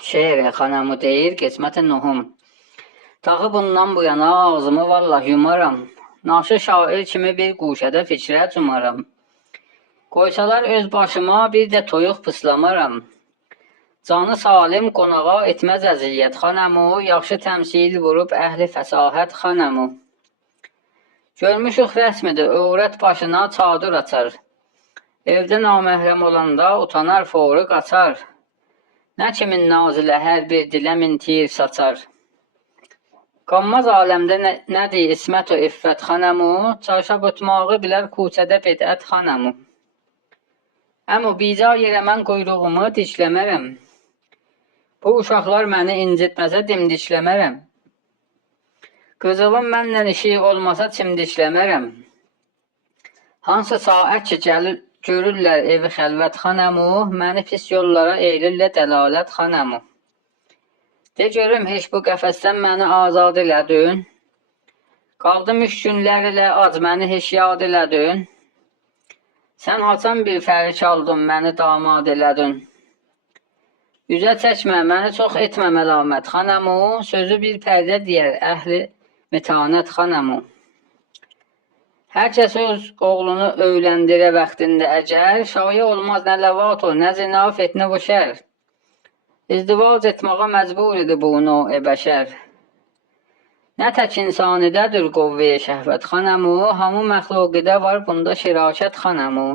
Şeirə xanəmu deyir, qismət nuhum. Dağı bundan bu yana ağzımı vallah yumaram. Naşı şair kimi bir quşədə fikrə cumaram. Qoysalar öz başıma bir də toyuq pıslamaram. Canı salim qonağa etməz əziyyət xanəmu, yaxşı təmsil vurub əhli fəsahət xanəmu. Görmüşük rəsmidir, övrət başına çadır açar. Evdə naməhrəm olanda utanar foru qaçar. Nə kimin nazilə hər bir dilə min tir saçar. Qanmaz aləmdə nədir ismət o iffət xanəmu, çarşab ötmağı bilər kuçədə bidət xanəmu. Əmə bica yerə mən quyruğumu dişləmərəm. Bu uşaqlar məni incitməsə dimdişləmərəm. Qızılım məndən işi olmasa çimdişləmərəm. Hansı saat ki gəlir görürlər evi xəlvət xanəmu, məni pis yollara eylirlər dəlalət xanəmu. De görüm heç bu qəfəsdən məni azad elədin. Qaldım 3 günlər ilə ac məni heç yad elədin. Sən haçan bir fərik aldın məni damad elədin. Üzə çəkmə məni çox etmə məlamət xanəmu, sözü bir pərdə deyər əhli metanət xanəmu. Hər kəs öz oğlunu öyləndirə vaxtında əgər, şayə olmaz nə ləvat o, nə zina fitnə və şər. İzdivac etməyə məcbur idi bu növ bəşər. Nə tək insanidədir qovvəyə şəhvət xanəmu, hamı məxluqidə var bunda şirakət xanəmu.